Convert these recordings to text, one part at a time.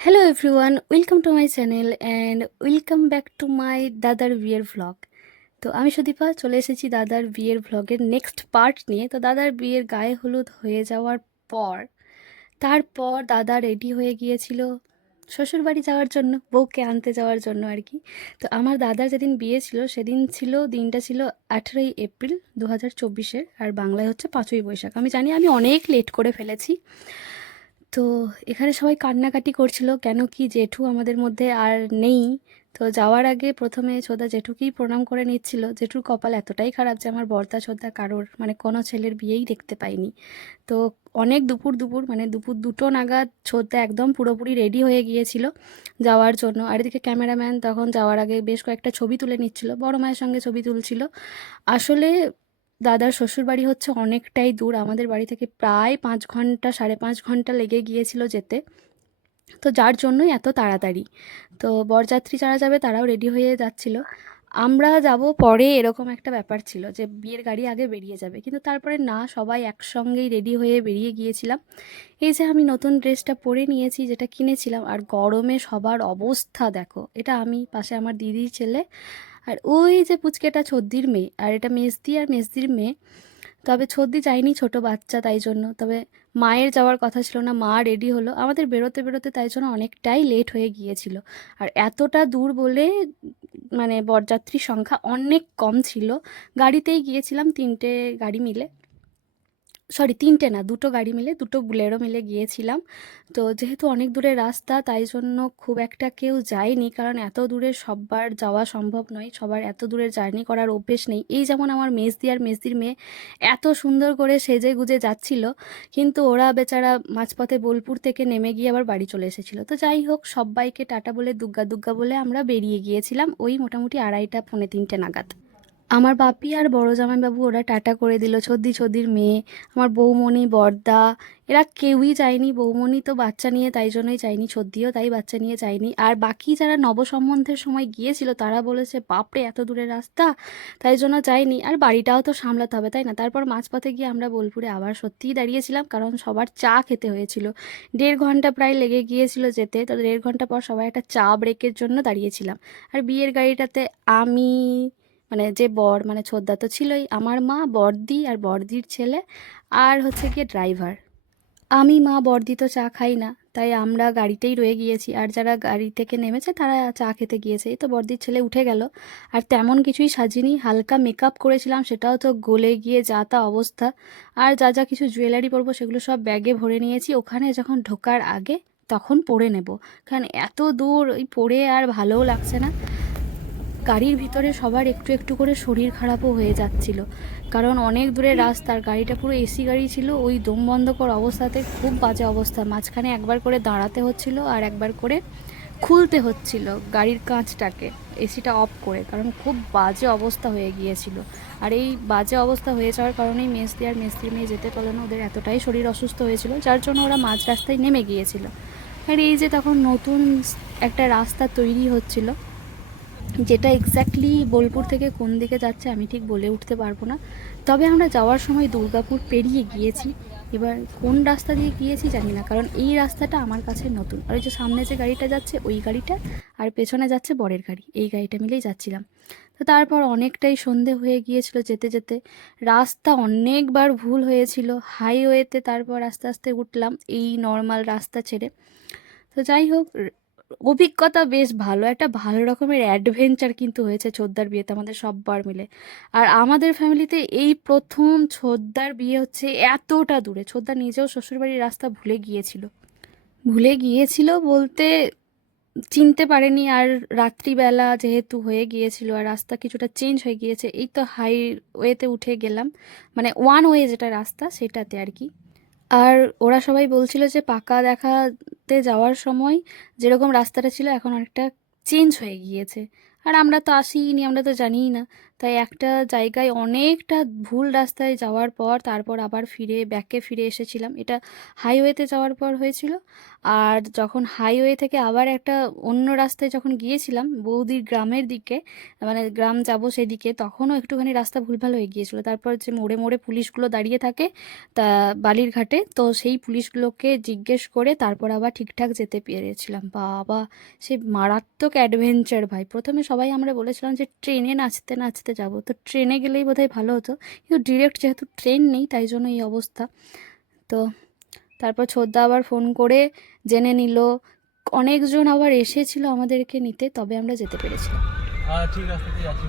Hello everyone, welcome to my channel and welcome back to my দাদার বিয়ের vlog। তো আমি সুদীপা চলে এসেছি দাদার বিয়ের ভ্লগের নেক্সট পার্ট নিয়ে। তো দাদার বিয়ের গায়ে হলুদ হয়ে যাওয়ার পর তারপর দাদা রেডি হয়ে গিয়েছিল শ্বশুরবাড়ি যাওয়ার জন্য, বউকে আনতে যাওয়ার জন্য আর কি। তো আমার দাদার যেদিন বিয়ে ছিল সেদিন ছিল, দিনটা ছিল 18ই এপ্রিল 2024-এর, আর বাংলায় হচ্ছে 5ই বৈশাখ। আমি জানি আমি অনেক লেট করে ফেলেছি। তো এখানে সবাই কান্নাকাটি করছিল, কেন কি জেঠু আমাদের মধ্যে আর নেই। তো যাওয়ার আগে প্রথমে ছোদা জেঠুকেই প্রণাম করে নিচ্ছিল। জেঠুর কপাল এতটাই খারাপ যে আমার বর্দা ছোদা কারোর মানে কোনো ছেলের বিয়েই দেখতে পাইনি। তো অনেক দুপুর দুপুর মানে দুপুর 2টো নাগাদ ছোদা একদম পুরোপুরি রেডি হয়ে গিয়েছিল যাওয়ার জন্য। আর এদিকে ক্যামেরাম্যান তখন যাওয়ার আগে বেশ কয়েকটা ছবি তুলে নিচ্ছিল, বড় মায়ের সঙ্গে ছবি তুলছিল। আসলে দাদার শ্বশুরবাড়ি হচ্ছে অনেকটাই দূর আমাদের বাড়ি থেকে, প্রায় 5 ঘন্টা 5.5 ঘন্টা লেগে গিয়েছিল যেতে। তো যার জন্যই এত তাড়াতাড়ি। তো বরযাত্রী যারা যাবে তারাও রেডি হয়ে যাচ্ছিল, আমরা যাব পরে, এরকম একটা ব্যাপার ছিল যে বিয়ের গাড়ি আগে বেরিয়ে যাবে। কিন্তু তারপরে না, সবাই একসঙ্গেই রেডি হয়ে বেরিয়ে গিয়েছিলাম। এই যে আমি নতুন ড্রেসটা পরে নিয়েছি, যেটা কিনেছিলাম, আর গরমে সবার অবস্থা দেখো। এটা আমি, পাশে আমার দিদির ছেলে, আর ওই যে পুচকেটা ছদ্দির মেয়ে, আর এটা মেজদি আর মেজদির মেয়ে। তবে ছদ্দি যায়নি, ছোট বাচ্চা তাই জন্য। তবে মায়ের যাওয়ার কথা ছিল না, মা রেডি হলো আমাদের বেরোতে বেরোতে, তাই জন্য অনেকটাই লেট হয়ে গিয়েছিল। আর এতটা দূর বলে মানে বরযাত্রীর সংখ্যা অনেক কম ছিল। গাড়িতেই গিয়েছিলাম, 3টে গাড়ি মিলে, সরি 3টে না, 2টো গাড়ি মিলে, 2টো বুলেরো মিলে গিয়েছিলাম। তো যেহেতু অনেক দূরের রাস্তা তাই জন্য খুব একটা কেউ যায়নি, কারণ এত দূরে সবার যাওয়া সম্ভব নয়, সবার এত দূরের জার্নি করার অভ্যেস নেই। এই যেমন আমার মেজদি আর মেজদির মেয়ে এত সুন্দর করে সেজে গুজে যাচ্ছিল, কিন্তু ওরা বেচারা মাঝপথে বোলপুর থেকে নেমে গিয়ে আবার বাড়ি চলে এসেছিলো। তো যাই হোক, সবাইকে টাটা বলে দুগ্গা দুগ্গা বলে আমরা বেরিয়ে গিয়েছিলাম ওই মোটামুটি 2:30 পৌনে 3টে নাগাদ। আমার বাপি আর বড় জামাইবাবু ওরা টাটা করে দিল, ছদ্দি ছদ্দির মেয়ে, আমার বৌমণি, বড়দা, এরা কেউই যায়নি। বৌমণি তো বাচ্চা নিয়ে, তাই জন্যই যায়নি, ছদ্দিও তাই বাচ্চা নিয়ে যায়নি। আর বাকি যারা নবসম্বন্ধের সময় গিয়েছিল তারা বলেছে বাপরে এত দূরের রাস্তা, তাই জন্য যায়নি। আর বাড়িটাও তো সামলাতে হবে তাই না। তারপর মাঝপথে গিয়ে আমরা বোলপুরে আবার সত্যিই দাঁড়িয়েছিলাম, কারণ সবার চা খেতে হয়েছিল। 1.5 ঘন্টা প্রায় লেগে গিয়েছিল যেতে। তো 1.5 ঘন্টা পর সবাই একটা চা ব্রেকের জন্য দাঁড়িয়েছিলাম। আর বিয়ের গাড়িটাতে আমি, মানে যে বর মানে ছোদ্দা তো ছিলই, আমার মা, বড়দি আর বড়দির ছেলে, আর হচ্ছে গিয়ে ড্রাইভার। আমি, মা, বড়দি তো চা খাই না, তাই আমরা গাড়িতেই রয়ে গিয়েছি। আর যারা গাড়ি থেকে নেমেছে তারা চা খেতে গিয়েছে। এই তো বড়দির ছেলে উঠে গেল। আর তেমন কিছুই সাজিনি, হালকা মেকআপ করেছিলাম, সেটাও তো গলে গিয়ে যা তা অবস্থা। আর যা যা কিছু জুয়েলারি পরবো সেগুলো সব ব্যাগে ভরে নিয়েছি, ওখানে যখন ঢোকার আগে তখন পরে নেব। কারণ এত দূর ওই পরে আর ভালোও লাগছে না। গাড়ির ভিতরে সবার একটু একটু করে শরীর খারাপও হয়ে যাচ্ছিল, কারণ অনেক দূরের রাস্তা। আর গাড়িটা পুরো এসি গাড়ি ছিল, ওই দম বন্ধকর অবস্থাতে, খুব বাজে অবস্থা। মাঝখানে একবার করে দাঁড়াতে হচ্ছিল আর একবার করে খুলতে হচ্ছিল গাড়ির কাঁচটাকে, এসিটা অফ করে, কারণ খুব বাজে অবস্থা হয়ে গিয়েছিল। আর এই বাজে অবস্থা হয়ে যাওয়ার কারণেই মেজদি আর মেজদির মেয়ে যেতে পারলো না, ওদের এতটাই শরীর অসুস্থ হয়েছিল, যার জন্য ওরা মাঝ রাস্তায় নেমে গিয়েছিল। আর এই যে তখন নতুন একটা রাস্তা তৈরি হচ্ছিল, যেটা এক্স্যাক্টলি বোলপুর থেকে কোন দিকে যাচ্ছে আমি ঠিক বলে উঠতে পারবো না। তবে আমরা যাওয়ার সময় দুর্গাপুর পেরিয়ে গিয়েছি। এবার কোন রাস্তা দিয়ে গিয়েছি জানি না, কারণ এই রাস্তাটা আমার কাছে নতুন। আর ওই যে সামনে যে গাড়িটা যাচ্ছে ওই গাড়িটা, আর পেছনে যাচ্ছে বরের গাড়ি, এই গাড়িটা মিলেই যাচ্ছিলাম। তো তারপর অনেকটাই সন্ধে হয়ে গিয়েছিল যেতে যেতে। রাস্তা অনেকবার ভুল হয়েছিল, হাইওয়েতে তারপর আস্তে আস্তে উঠলাম এই নর্মাল রাস্তা ছেড়ে। তো যাই হোক, অভিজ্ঞতা বেশ ভালো, একটা ভালো রকমের অ্যাডভেঞ্চার কিন্তু হয়েছে ছোদ্দার বিয়েতে আমাদের সববার মিলে। আর আমাদের ফ্যামিলিতে এই প্রথম ছোদ্দার বিয়ে হচ্ছে এতটা দূরে। ছোদ্দা নিজেও শ্বশুরবাড়ির রাস্তা ভুলে গিয়েছিল, ভুলে গিয়েছিল বলতে চিনতে পারেনি। আর রাত্রিবেলা যেহেতু হয়ে গিয়েছিল আর রাস্তা কিছুটা চেঞ্জ হয়ে গিয়েছে, এই তো হাইওয়েতে উঠে গেলাম, মানে ওয়ান ওয়ে যেটা রাস্তা সেটাতে আর কি। আর ওরা সবাই বলছিল যে পাকা দেখাতে যাওয়ার সময় যেরকম রাস্তাটা ছিল এখন অনেকটা চেঞ্জ হয়ে গিয়েছে। আর আমরা তো আসিনি, আমরা তো জানিই না। তাই একটা জায়গায় অনেকটা ভুল রাস্তায় যাওয়ার পর তারপর আবার ব্যাকে ফিরে এসেছিলাম। এটা হাইওয়েতে যাওয়ার পর হয়েছিল। আর যখন হাইওয়ে থেকে আবার একটা অন্য রাস্তায় যখন গিয়েছিলাম বৌদির গ্রামের দিকে, মানে গ্রাম যাব সেদিকে, তখনও একটুখানি রাস্তা ভুলভাল হয়ে গিয়েছিল। তারপর যে মোড়ে মোড়ে পুলিশগুলো দাঁড়িয়ে থাকে তা বালির ঘাটে, তো সেই পুলিশগুলোকে জিজ্ঞেস করে তারপর আবার ঠিকঠাক যেতে পেরেছিলাম। বাবা, সে মারাত্মক অ্যাডভেঞ্চার ভাই। প্রথমে সবাই আমরা বলেছিলাম যে ট্রেনে নাচতে নাচতে যাব, তো ট্রেনে গেলেই বোধহয় ভালো হতো, কিন্তু ডিরেক্ট যেহেতু ট্রেন নেই তাই জন্য এই অবস্থা। তো তারপর ছোদ্দা আবার ফোন করে জেনে নিল, অনেকজন আবার এসেছিল আমাদেরকে নিতে, তবে আমরা যেতে পেরেছিলাম। ঠিক আছে, ঠিক আছে।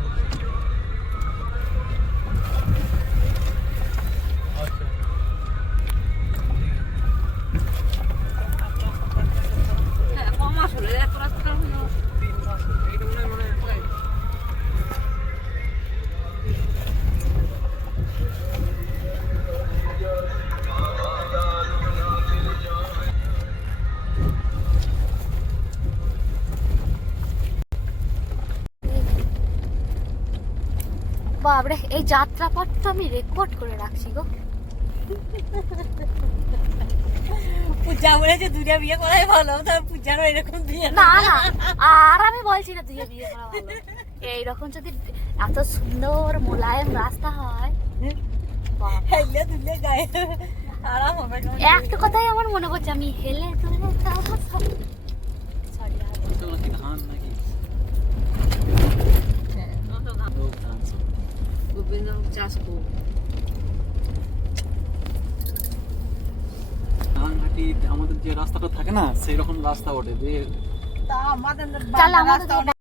বাবরে, এই যাত্রাপথটা আমি রেকর্ড করে রাখছি গো। পূজা বলেছে দুইটা বিয়ে করাই ভালো, তার পূজারও এরকম বিয়ে না না, আর আমি বলছি না দুইটা বিয়ে করা ভালো। এইরকম যদি এত সুন্দর মোলায়েম রাস্তা হয়, হেলে দুলে গায়ে আরাম হবে। একটা কথাই আমার মনে পড়ছে, আমি হেলে দুলে যাবো। সরি, ধান নাকি চাষ করবো। ধানঘাটি আমাদের যে রাস্তাটা থাকে না, সেই রকম রাস্তা ওঠে দিয়ে। তা আমাদের রাস্তা।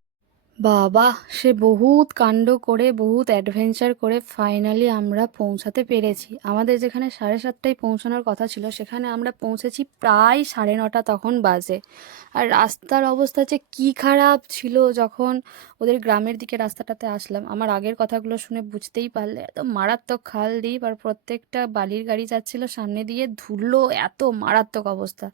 বাবা, সে বহুত কাণ্ড করে বহুত অ্যাডভেঞ্চার করে ফাইনালি আমরা পৌঁছাতে পেরেছি। আমাদের যেখানে 7:30টায় পৌঁছানোর কথা ছিল সেখানে আমরা পৌঁছেছি প্রায় 9:30 তখন বাজে। আর রাস্তার অবস্থা যে কী খারাপ ছিল, যখন ওদের গ্রামের দিকে রাস্তাটাতে আসলাম, আমার আগের কথাগুলো শুনে বুঝতেই পারলে, এত মারাত্মক খাল দ্বীপ, আর প্রত্যেকটা বালির গাড়ি যাচ্ছিল সামনে দিয়ে, ধুলো, এত মারাত্মক অবস্থা।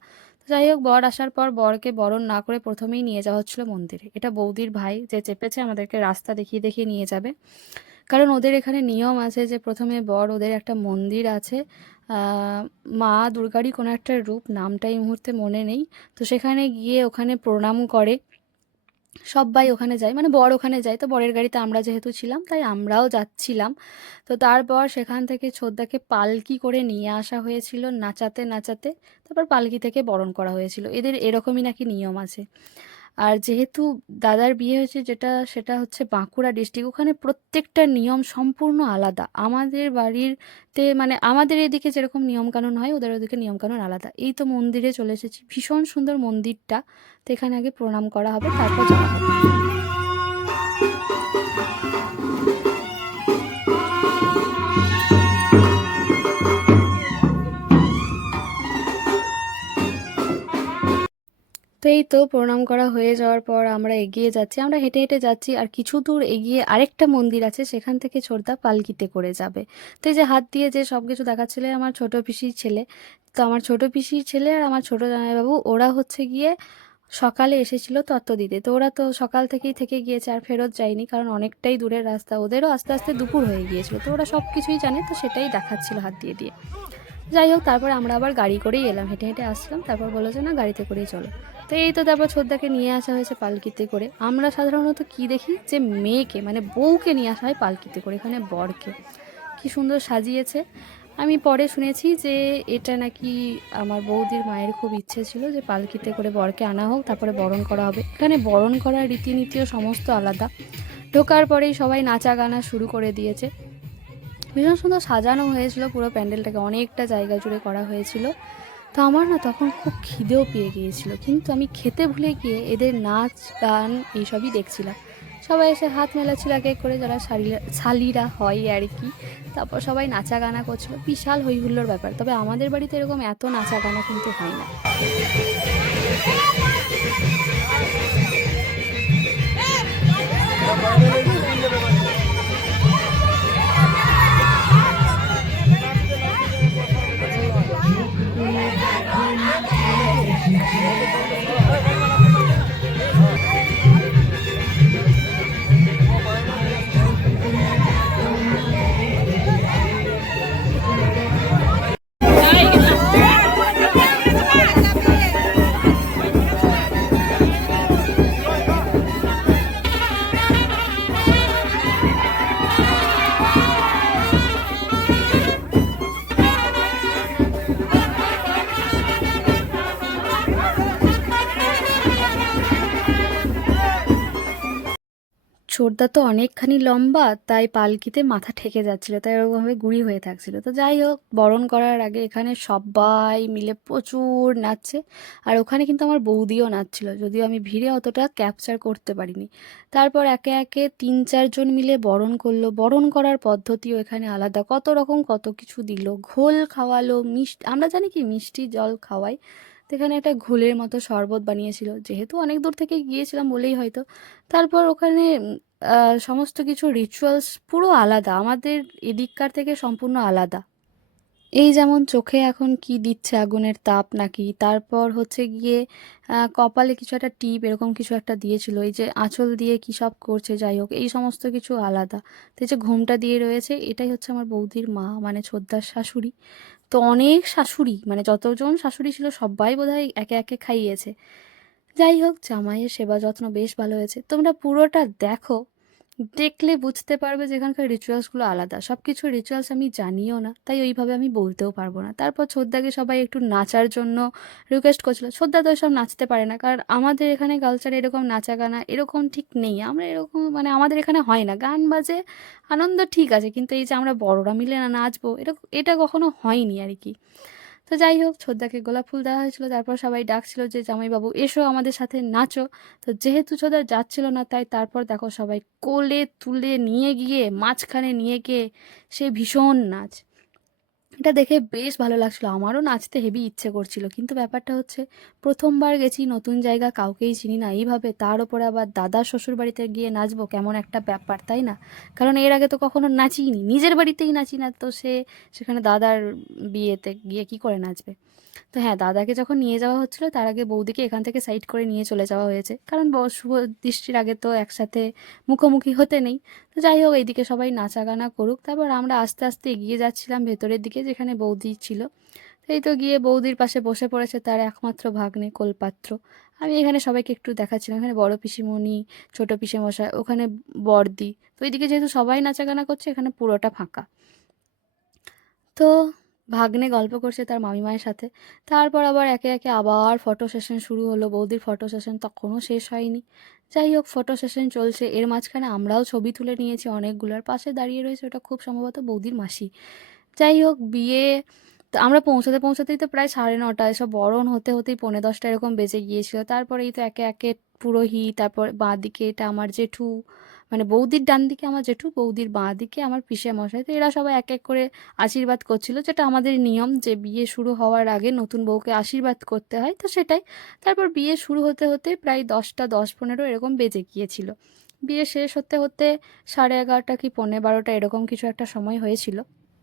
যাই হোক, বর আসার পর বরকে বরণ না করে প্রথমেই নিয়ে যাওয়া হচ্ছিল মন্দিরে। এটা বৌদির ভাই যে চেপেছে আমাদেরকে রাস্তা দেখিয়ে দেখিয়ে নিয়ে যাবে, কারণ ওদের এখানে নিয়ম আছে যে প্রথমে বর, ওদের একটা মন্দির আছে মা দুর্গারই কোনো একটা রূপ, নামটা এই মুহূর্তে মনে নেই, তো সেখানে গিয়ে ওখানে প্রণাম করে। সবাই ওখানে যায়, মানে বর ওখানে যায়, তো বরের গাড়িতে আমরা যেহেতু ছিলাম তাই আমরাও যাচ্ছিলাম। তো তারপর সেখান থেকে ছোদ্দাকে পালকি করে নিয়ে আসা হয়েছিল নাচাতে নাচাতে, তারপর পালকি থেকে বরণ করা হয়েছিল। এদের এরকমই নাকি নিয়ম আছে। আর যেহেতু দাদার বিয়ে হয়েছে সেটা হচ্ছে বাঁকুড়া ডিস্ট্রিক্ট, ওখানে প্রত্যেকটা নিয়ম সম্পূর্ণ আলাদা। আমাদের বাড়িতে মানে আমাদের এদিকে যেরকম নিয়মকানুন হয়, ওদের ওদিকে নিয়মকানুন আলাদা। এই তো মন্দিরে চলে এসেছি, ভীষণ সুন্দর মন্দিরটা। তো এখানে আগে প্রণাম করা হবে, তারপর যাওয়া হবে। তো এই তো প্রণাম করা হয়ে যাওয়ার পর আমরা এগিয়ে যাচ্ছি, আমরা হেঁটে হেঁটে যাচ্ছি। আর কিছু দূর এগিয়ে আরেকটা মন্দির আছে, সেখান থেকে ছোটদা পালকিতে করে যাবে। তো এই যে হাত দিয়ে যে সব কিছু দেখাচ্ছিল আমার ছোট পিসির ছেলে, তো আমার ছোট পিসির ছেলে আর আমার ছোট জামাইবাবু, ওরা হচ্ছে গিয়ে সকালে এসেছিল তত্ত্ব দিতে। তো ওরা তো সকাল থেকেই থেকে গিয়েছে, আর ফেরত যায়নি, কারণ অনেকটাই দূরের রাস্তা, ওদেরও আস্তে আস্তে দুপুর হয়ে গিয়েছিল। তো ওরা সব কিছুই জানে, তো সেটাই দেখাচ্ছিল হাত দিয়ে দিয়ে। যাই হোক, তারপর আমরা আবার গাড়ি করেই এলাম, হেঁটে হেঁটে আসলাম, তারপর বললো যে না গাড়িতে করেই চলো। তো এই তো তারপর ছোদ্দাকে নিয়ে আসা হয়েছে পালকিতে করে। আমরা সাধারণত কি দেখি যে মেয়েকে মানে বউকে নিয়ে আসা হয় পালকিতে করে, এখানে বরকে কি সুন্দর সাজিয়েছে। আমি পরে শুনেছি যে এটা নাকি আমার বৌদির মায়ের খুব ইচ্ছে ছিল যে পালকিতে করে বরকে আনা হোক, তারপরে বরণ করা হবে। এখানে বরণ করার রীতিনীতিও সমস্ত আলাদা। ঢোকার পরেই সবাই নাচা গানা শুরু করে দিয়েছে। ভীষণ সুন্দর সাজানো হয়েছিল পুরো প্যান্ডেলটাকে, অনেকটা জায়গা জুড়ে করা হয়েছিল। তো আমার না তখন খুব খিদেও পেয়ে গিয়েছিল, কিন্তু আমি খেতে ভুলে গিয়ে এদের নাচ গান এইসবই দেখছিলাম। সবাই এসে হাত মেলাচ্ছিল এক এক করে, যারা শালিরা হয় আর কি। তারপর সবাই নাচা গানা করছিল, বিশাল হই হুল্লোড় ব্যাপার। তবে আমাদের বাড়িতে এরকম এত নাচা গানা কিন্তু হয় না। ছোটদা তো অনেকখানি লম্বা, তাই পালকিতে মাথা ঠেকে যাচ্ছিল, তাই ওরকমভাবে গুঁড়ি হয়ে থাকছিল। তো যাই হোক, বরণ করার আগে এখানে সবাই মিলে প্রচুর নাচছে। আর ওখানে কিন্তু আমার বৌদিও নাচছিল, যদিও আমি ভিড়ে অতটা ক্যাপচার করতে পারিনি। তারপর একে একে 3-4 জন মিলে বরণ করলো। বরণ করার পদ্ধতিও এখানে আলাদা, কত রকম কত কিছু দিল, ঘোল খাওয়ালো, মিষ্টি, আমরা জানি কি মিষ্টি জল খাওয়াই, তো এখানে একটা ঘোলের মতো শরবত বানিয়েছিল, যেহেতু অনেক দূর থেকে গিয়েছিলাম বলেই হয়তো। তারপর ওখানে সমস্ত কিছু রিচুয়ালস পুরো আলাদা, আমাদের এদিককার থেকে সম্পূর্ণ আলাদা। এই যেমন চোখে এখন কি দিচ্ছে, আগুনের তাপ নাকি, তারপর হচ্ছে গিয়ে কপালে কিছু একটা টিপ এরকম কিছু একটা দিয়েছিল, এই যে আঁচল দিয়ে কি সব করছে, যাই হোক এই সমস্ত কিছু আলাদা। তো এই যে ঘোমটা দিয়ে রয়েছে, এটাই হচ্ছে আমার বৌদির মা, মানে ছোদ্দার শাশুড়ি। তো অনেক শাশুড়ি, মানে যতজন শাশুড়ি ছিল সবাই বোধহয় একে একে খাইয়েছে। যাই হোক, জামাইয়ের সেবা যত্ন বেশ ভালো হয়েছে, তোমরা পুরোটা দেখো, দেখলে বুঝতে পারবে যে এখানকার রিচুয়ালসগুলো আলাদা। সব কিছু রিচুয়ালস আমি জানিও না, তাই ওইভাবে আমি বলতেও পারবো না। তারপর ছোদ্দাকে সবাই একটু নাচার জন্য রিকোয়েস্ট করছিল। ছোদ্দা তো এসব নাচতে পারে না, কারণ আমাদের এখানে কালচারে এরকম নাচা গানা এরকম ঠিক নেই, আমরা এরকম মানে আমাদের এখানে হয় না, গান বাজে আনন্দ ঠিক আছে, কিন্তু এই যে আমরা বড়রা মিলে না নাচবো, এটা কখনো হয়নি আর কি। তো যাই হোক, ছোদ্দাকে গোলাপ ফুল দেওয়া হয়েছিল, তারপর সবাই ডাকছিল যে জামাইবাবু এসো আমাদের সাথে নাচো। তো যেহেতু ছোদ্দা যাচ্ছিল না, তাই তারপর দেখো সবাই কোলে তুলে নিয়ে গিয়ে মাঝখানে নিয়ে গিয়ে সে ভীষণ নাচ, এটা দেখে বেশ ভালো লাগছিল, আমারও নাচতে হেভি ইচ্ছে করছিল। কিন্তু ব্যাপারটা হচ্ছে, প্রথমবার গেছি, নতুন জায়গা, কাউকেই চিনি না, এইভাবে তার উপরে আবার দাদা শ্বশুর বাড়িতে গিয়ে নাচবো, কেমন একটা ব্যাপার তাই না? কারণ এর আগে তো কখনো নাচিনি, নিজের বাড়িতেই নাচি না, তো সেখানে দাদার বিয়েতে গিয়ে কি করে নাচবে। তো হ্যাঁ, দাদাকে যখন নিয়ে যাওয়া হচ্ছিল, তার আগে বৌদিকে এখান থেকে সাইড করে নিয়ে চলে যাওয়া হয়েছে, কারণ শুভ দৃষ্টির আগে তো একসাথে মুখোমুখি হতে নেই। তো যাই হোক, এইদিকে সবাই নাচা গানা করুক, তারপর আমরা আস্তে আস্তে এগিয়ে যাচ্ছিলাম ভেতরের দিকে, যেখানে বৌদি ছিল। এই তো গিয়ে বৌদির পাশে বসে পড়েছে তার একমাত্র ভাগ্নে কোলপাত্র। আমি এখানে সবাইকে একটু দেখাচ্ছিলাম, এখানে বড় পিসিমণি, ছোট পিসেমশাই, ওখানে বড়দি। তো এইদিকে যেহেতু সবাই নাচা গানা করছে, এখানে পুরোটা ফাঁকা। তো ভাগ্নে গল্প করছে তার মামিমায়ের সাথে। তারপর আবার একে একে আবার ফটো সেশন শুরু হলো, বৌদির ফটো সেশন তখনও শেষ হয়নি। যাই হোক, ফটো সেশন চলছে, এর মাঝখানে আমরাও ছবি তুলে নিয়েছি অনেকগুলোর, পাশে দাঁড়িয়ে রয়েছে ওটা খুব সম্ভবত বৌদির মাসি। যাই হোক, বিয়ে তো আমরা পৌঁছাতে পৌঁছাতেই তো প্রায় 9:30, এসব বরণ হতে হতেই 9:45 এরকম বেজে গিয়েছিল। তারপরেই তো একে একে পুরোহিত, তারপর বাঁ দিকে এটা আমার জেঠু, মানে বৌদির ডান দিকে আমার জেঠু, বৌদির বাঁ দিকে আমার পিসে মশাই, তো এরা সবাই এক এক করে আশীর্বাদ করছিল, যেটা আমাদের নিয়ম যে বিয়ে শুরু হওয়ার আগে নতুন বউকে আশীর্বাদ করতে হয়, তো সেটাই। তারপর বিয়ে শুরু হতে হতে প্রায় 10টা 10-15 এরকম বেজে গিয়েছিল। বিয়ে শেষ হতে হতে 11:30 কি 11:45 এরকম কিছু একটা সময় হয়েছিল।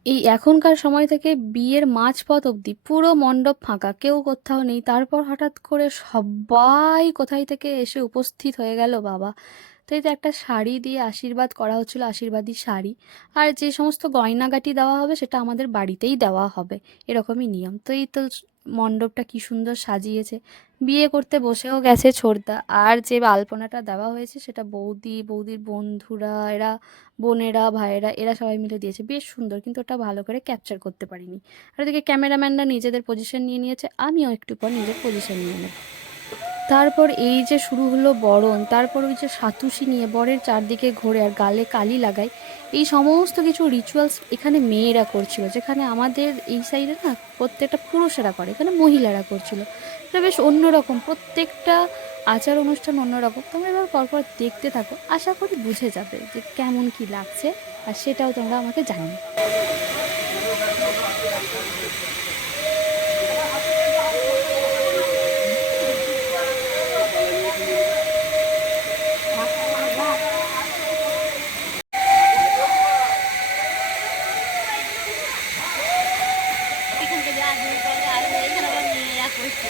এই এখনকার সময় থেকে বিয়ের মাঝপথ অবধি পুরো মণ্ডপ ফাঁকা, কেউ কোথাও নেই। তারপর হঠাৎ করে সবাই কোথায় থেকে এসে উপস্থিত হয়ে গেল বাবা। তো এই তো একটা শাড়ি দিয়ে আশীর্বাদ করা হচ্ছিল, আশীর্বাদী শাড়ি। আর যে সমস্ত গয়নাগাটি দেওয়া হবে সেটা আমাদের বাড়িতেই দেওয়া হবে, এরকমই নিয়ম। তো এই তো মণ্ডপটা কি সুন্দর সাজিয়েছে, বিয়ে করতে বসেও গেছে ছোড়দা। আর যে আলপনাটা দেওয়া হয়েছে সেটা বৌদি, বৌদির বন্ধুরা, এরা বোনেরা, ভাইয়েরা, এরা সবাই মিলে দিয়েছে, বেশ সুন্দর, কিন্তু ওটা ভালো করে ক্যাপচার করতে পারিনি। আর ওদিকে ক্যামেরাম্যানরা নিজেদের পজিশন নিয়ে নিয়েছে, আমিও একটু পর নিজের পজিশন নিয়ে নেব। তারপর এই যে শুরু হলো বরণ, তারপর ওই যে সাতুশি নিয়ে বরের চারদিকে ঘোরে আর গালে কালি লাগায়, এই সমস্ত কিছু রিচুয়ালস এখানে মেয়েরা করছিল, যেখানে আমাদের এই সাইডে না প্রত্যেকটা পুরুষেরা করে, এখানে মহিলারা করছিল। এটা বেশ অন্যরকম, প্রত্যেকটা আচার অনুষ্ঠান অন্যরকম। তোমরা এবার পরপর দেখতে থাকো, আশা করি বুঝে যাবে যে কেমন কি লাগছে, আর সেটাও তোমরা আমাকে জানিও। এখান থেকে আসবে আর এখানে আবার মেয়েরা করছে।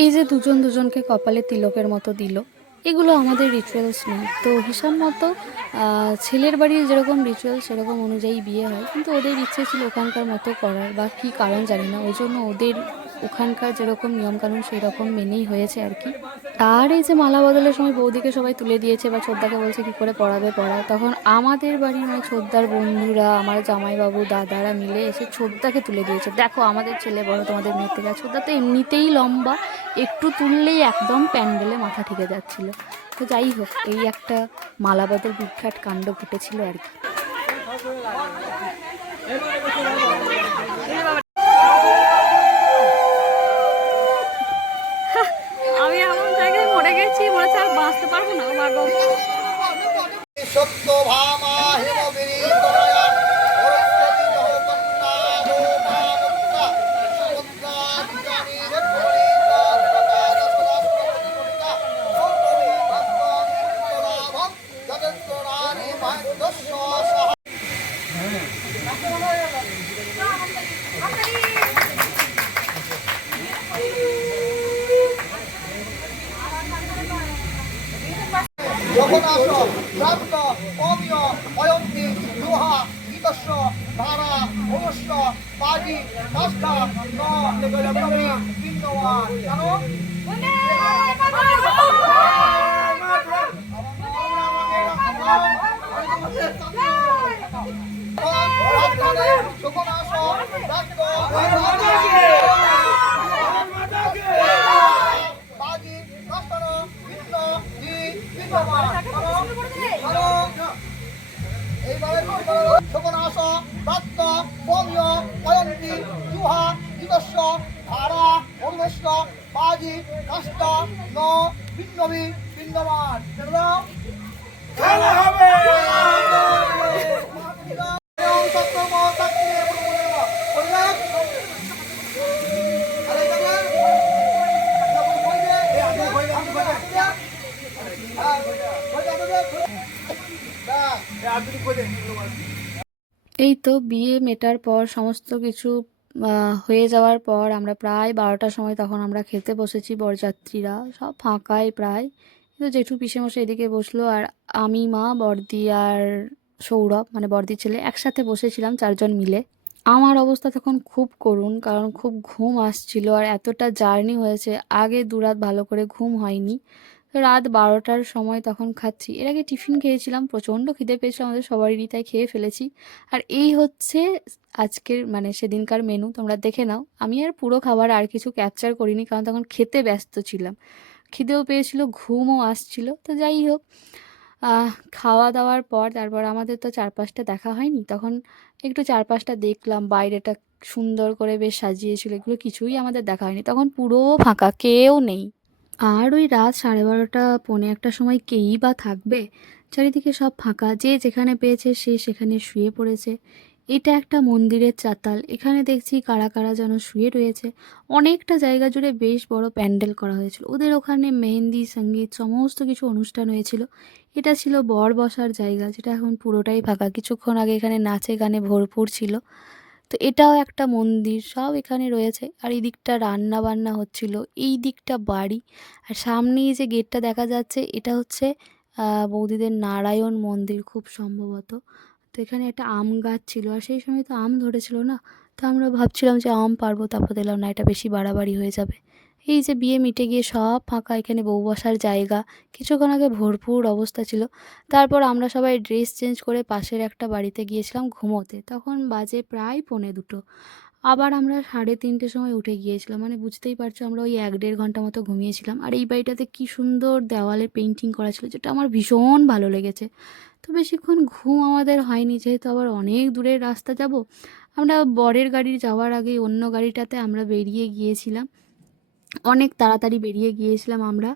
এই যে দুজন দুজনকে কপালে তিলকের মতো দিল, এগুলো আমাদের রিচুয়ালস নেই। তো হিসাব মতো ছেলের বাড়ির যেরকম রিচুয়াল সেরকম অনুযায়ী বিয়ে হয়, কিন্তু ওদের ইচ্ছে ছিল ওখানকার মতো করার, বা কী কারণ জানি না, ওই জন্য ওদের ওখানকার যেরকম নিয়মকানুন সেই রকম মেনেই হয়েছে আর কি। আর এই যে মালা বদলের সময় বৌদিকে সবাই তুলে দিয়েছে বা ছোদ্দাকে বলছে কী করে পড়াবে পড়াও, তখন আমাদের বাড়ির মানে ছোদ্দার বন্ধুরা, আমার জামাইবাবু দাদারা মিলে এসে ছোদ্দাকে তুলে দিয়েছে। দেখো আমাদের ছেলে বড় তোমাদের মেয়ের থেকে, আর ছোদ্দা তো এমনিতেই লম্বা, একটু তুললেই একদম প্যান্ডেলে মাথা ঠেকে যাচ্ছিল। তো যাই হোক, এই একটা মালা বদল বিখ্যাত কাণ্ড ঘটেছিল আর কি। আমি এমন জায়গায় মরে গেছি, মনে হচ্ছে আর বাঁচতে পারবো না। সত্য ভামা হেমগিরি তনয়া সরস্বতী জহকন্যাদো ভাবন্তা সমুদ্রা বিজানি রেখরি কারতা দশদাস্তা সৌতমি ভক্তং উত্তরাভং জগত্তরানি মহেন্দ্রস্য সহ। যখন আসো প্রাপ্ত অমিয় অয়ন্তি লোহা গীতস্য ধারা মনুষ্য বাজি কাষ্ঠা ন বিপ্লবী বিন্দুয়ান জানো যখন আসো প্রাপ্ত বাজি কাষ্ঠা বিন্দু যখন আসো প্রাপ্ত পৌম্য অয়ন্তি জুহা বিদস্য ধারা অনুবেশ্য বাজি কাষ্ঠ ন বিন্নবী বিন্দমান খেলা হবে। এই তো বিয়ে মেটার পর সমস্ত কিছু হয়ে যাওয়ার পর আমরা প্রায় 12টার সময় তখন আমরা খেতে বসেছি, বরযাত্রীরা সব ফাঁকাই প্রায়, কিন্তু জেঠু পিসেমশাই এদিকে বসলো, আর আমি, মা, বড়দি আর সৌরভ মানে বড়দির ছেলে একসাথে বসেছিলাম 4জন মিলে। আমার অবস্থা তখন খুব করুণ, কারণ খুব ঘুম আসছিল, আর এতটা জার্নি হয়েছে, আগে 2 রাত ভালো করে ঘুম হয়নি। তো রাত 12টার সময় তখন খাচ্ছি, এর আগে টিফিন খেয়েছিলাম, প্রচণ্ড খিদে পেয়েছিল আমাদের সবারই, তাই খেয়ে ফেলেছি। আর এই হচ্ছে আজকের মানে সেদিনকার মেনু, তোমরা দেখে নাও। আমি আর পুরো খাবার আর কিছু ক্যাপচার করিনি, কারণ তখন খেতে ব্যস্ত ছিলাম, খিদেও পেয়েছিল, ঘুমও আসছিল। তো যাই হোক, খাওয়া দাওয়ার পর তারপর আমাদের তো চারপাশটা দেখা হয়নি, তখন একটু চারপাশটা দেখলাম, বাইরেটা সুন্দর করে বেশ সাজিয়েছিল, এগুলো কিছুই আমাদের দেখা হয়নি, তখন পুরো ফাঁকা, কেউ নেই। আর ওই রাত 12:30 পৌনে 1টার সময় কেই বা থাকবে, চারিদিকে সব ফাঁকা, যে যেখানে পেয়েছে সে সেখানে শুয়ে পড়েছে। এটা একটা মন্দিরের চাতাল, এখানে দেখছি কারা কারা যেন শুয়ে রয়েছে। অনেকটা জায়গা জুড়ে বেশ বড় প্যান্ডেল করা হয়েছিল, ওদের ওখানে মেহেন্দি সঙ্গীত সমস্ত কিছু অনুষ্ঠান হয়েছিল। এটা ছিল বর বসার জায়গা, যেটা এখন পুরোটাই ফাঁকা, কিছুক্ষণ আগে এখানে নাচে গানে ভরপুর ছিল। তো এটাও একটা মন্দির, সব এখানে রয়েছে। আর এই দিকটা রান্না বান্না হচ্ছিল, এই দিকটা বাড়ি, আর সামনেই যে গেটটা দেখা যাচ্ছে এটা হচ্ছে বৌদিদের নারায়ণ মন্দির খুব সম্ভবত। তো এখানে একটা আম গাছ ছিল, আর সেই সময় তো আম ধরেছিল না, তো আমরা ভাবছিলাম যে আম পারবো, তারপর দিলাম না, এটা বেশি বাড়াবাড়ি হয়ে যাবে। এই যে বিয়ে মিটে গিয়ে সব ফাঁকা, এখানে বউ বসার জায়গা, কিছুক্ষণ আগে ভরপুর অবস্থা ছিল। তারপর আমরা সবাই ড্রেস চেঞ্জ করে পাশের একটা বাড়িতে গিয়েছিলাম ঘুমোতে, তখন বাজে প্রায় 1:45। আবার আমরা 3:30 সময় উঠে গিয়েছিলাম, মানে বুঝতেই পারছো আমরা ওই 1-1.5 ঘন্টা মতো ঘুমিয়েছিলাম। আর এই বাড়িটাতে কি সুন্দর দেওয়ালে পেন্টিং করা ছিল, যেটা আমার ভীষণ ভালো লেগেছে। তো বেশিক্ষণ ঘুম আমাদের হয়নি, যেহেতু আবার অনেক দূরের রাস্তা যাব। আমরা বরের গাড়ি যাওয়ার আগেই অন্য গাড়িটাতে আমরা বেরিয়ে গিয়েছিলাম, অনেক তাড়াতাড়ি বেরিয়ে গিয়েছিলাম আমরা।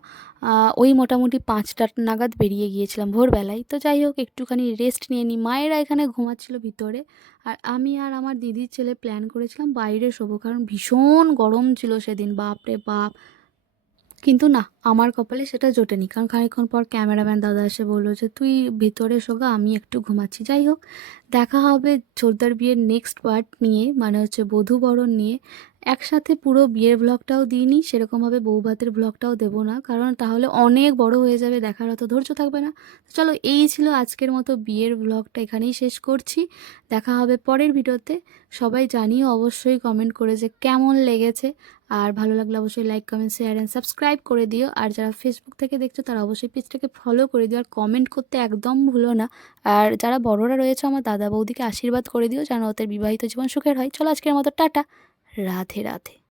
ওই মোটামুটি 5টা নাগাদ বেরিয়ে গিয়েছিলাম ভোরবেলায়। তো যাই হোক, একটুখানি রেস্ট নিয়ে নিই। মায়েরা এখানে ঘুমাচ্ছিল ভিতরে, আর আমি আর আমার দিদির ছেলে প্ল্যান করেছিলাম বাইরে শোবো, কারণ ভীষণ গরম ছিল সেদিন, বাপ রে বাপ। কিন্তু না, আমার কপালে সেটা জোটেনি, কারণ খানিকক্ষণ পর ক্যামেরাম্যান দাদা এসে বললো যে তুই ভিতরে শোগা, আমি একটু ঘুমাচ্ছি। যাই হোক, দেখা হবে ছোটদার বিয়ের নেক্সট পার্ট নিয়ে, মানে হচ্ছে বধূবরণ নিয়ে। একসাথে পুরো বিয়ের ব্লগটাও দিইনি, সেরকমভাবে বৌভাতের ব্লগটাও দেবো না, কারণ তাহলে অনেক বড় হয়ে যাবে, দেখার অত ধৈর্য থাকবে না। তো চলো, এই ছিল আজকের মতো বিয়ের ব্লগটা, এখানেই শেষ করছি। দেখা হবে পরের ভিডিওতে। সবাই জানিও অবশ্যই কমেন্ট করে যে কেমন লেগেছে। আর ভালো লাগলে অবশ্যই like, comment, share and subscribe করে দিও। আর যারা ফেসবুক থেকে দেখছো তারা অবশ্যই পেজটাকে ফলো করে দিও, আর কমেন্ট করতে একদম ভুলো না। আর যারা বড়রা রয়েছে আমার দাদা বৌদিকে আশীর্বাদ করে দিও যেন ওদের বিবাহিত জীবন সুখের হয়। চলো, আজকের মতো টাটা, রাধে রাধে।